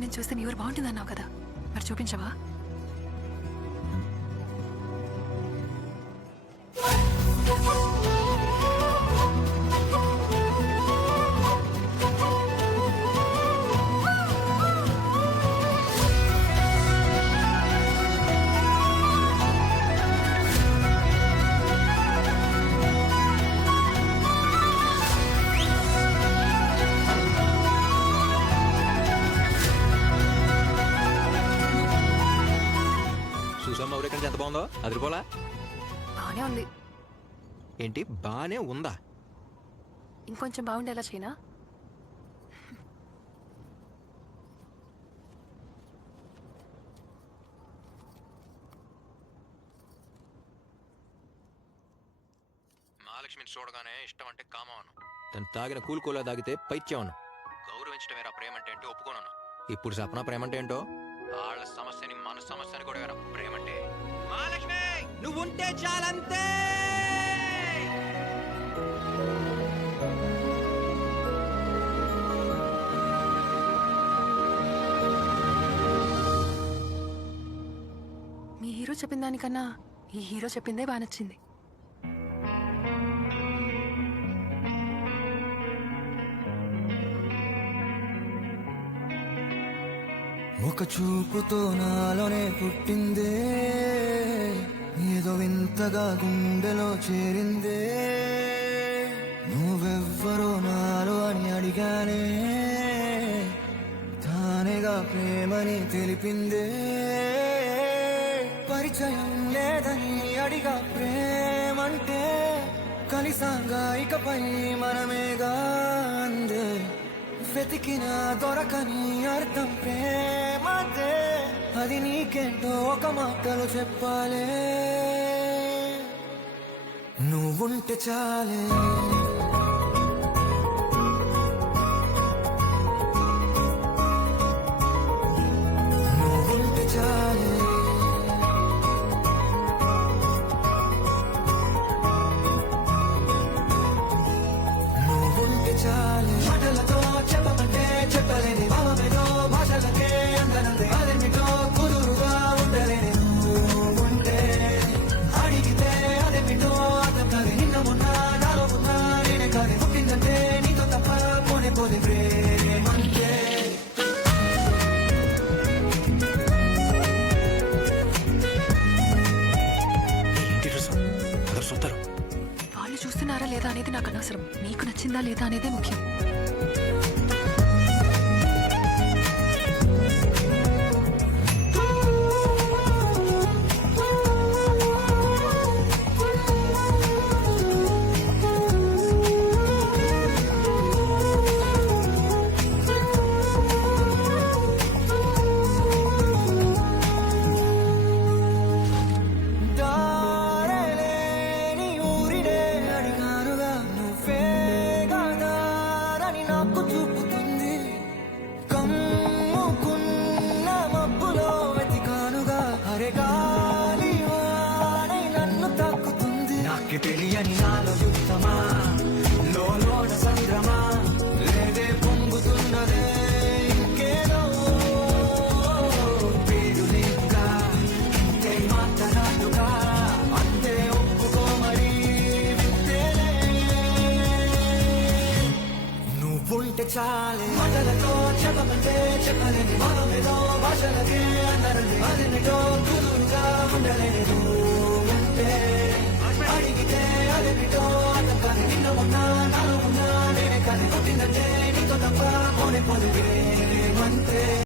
పైన చూస్తే నీ ఊరు బాగుంటుందన్నావు కదా, మరి చూపించవా? చూసామ్మా ఊరు ఎక్కడి నుంచి ఎంత బాగుందో, అదిరిపోలా? బానే ఉంది. ఏంటి బానే ఉందా? ఇంకొంచెం బాగుండేలా చేయనా? మహాలక్ష్మిని చూడగానే ఇష్టం అంటే కామను, తను తాగిన కూలుకోలా తాగితే పైత్యమను, గౌరవించడమేరా ప్రేమ అంటే ఏంటో ఒప్పుకోను. ఇప్పుడు సపన ప్రేమ అంటే ఏంటో, వాళ్ళ సమస్యని మన సమస్యని కూడా వేరా ప్రేమ అంటే. మహాలక్ష్మి నువ్వు ఉంటే చాలంతే. మీ హీరో చెప్పిన దానికన్నా ఈ హీరో చెప్పిందే బాగా నచ్చింది. ఒక చూపుతో నాలోనే పుట్టిందే, ఏదో వింతగా గుండెలో చేరిందే. నువ్వెవ్వరో నాలో అని అడిగానే, తానేగా ప్రేమని తెలిపిందే. పరిచయం లేదని అడిగా ప్రేమంటే, కలిసాంగా ఇకపై మనమేగా అందే. వెతికినా దొరకని అర్థం ప్రేమదే, అది నీకేంటో ఒక మాటలు చెప్పాలే. నువ్వుంటే చాలే, నువ్వుంటే చాలే, నువ్వుంటే చాలే. మాటలతో చెప్పమంటే చెప్పలేని భావమేదో, భాషలకే అందనందే అదేమిటో కుదురుగా ఉండలేని. నువ్వుంటే అడిగితే అదేమిటో అర్థం కాదు. నిన్న మొన్న నాలో ఉన్నా నేనే కాదు, పుట్టిందంటే నీతో తప్ప పోనే పోని ప్రేమంటే. వాళ్ళు చూస్తున్నారా లేదా అనేది నాకు అనవసరం, నీకు నచ్చిందా లేదా అనేదే ముఖ్యం. దారేలేని ఊరినే అడిగానుగా, నువ్వేగా దారని నాకు చూపుతుంది. కమ్ముకున్న మబ్బులో వెతికానుగా, అరే గాలి వానై నన్ను తాకుతుంది. నాకు తెలియని నాలో యుద్ధమా, లోన సంద్రమా, లేదే పొంగుతున్నదే ఇంకేదో. పేరు లేక ఇంతే మాట్లాడుగా, అంతే ఒప్పుకోమరి వింతేలే. నువ్వుంటే చాలే, మాటలతో చెప్పమంటే చెప్పలేని భావమేదో, భాషలకే అందరంది అదేమిటో కుదురుగా ఉండలేని. నువ్వుంటే అడిగితే అదేమిటో అర్థం కాదు. నిన్న మొన్న నాలో ఉన్నా నేనే కాదు, పుట్టిందంటే నీతో తప్ప పోనే పోదు ప్రేమంతే.